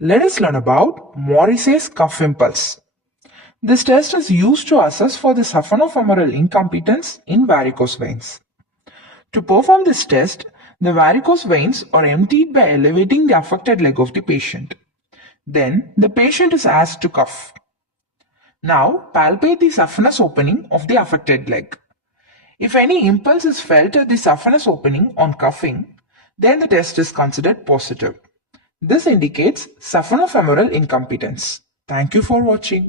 Let us learn about Morrissey's cuff impulse. This test is used to assess for the saphenofemoral incompetence in varicose veins. To perform this test, the varicose veins are emptied by elevating the affected leg of the patient. Then, the patient is asked to cuff. Now, palpate the saphenous opening of the affected leg. If any impulse is felt at the saphenous opening on cuffing, then the test is considered positive. This indicates saphenofemoral incompetence. Thank you for watching.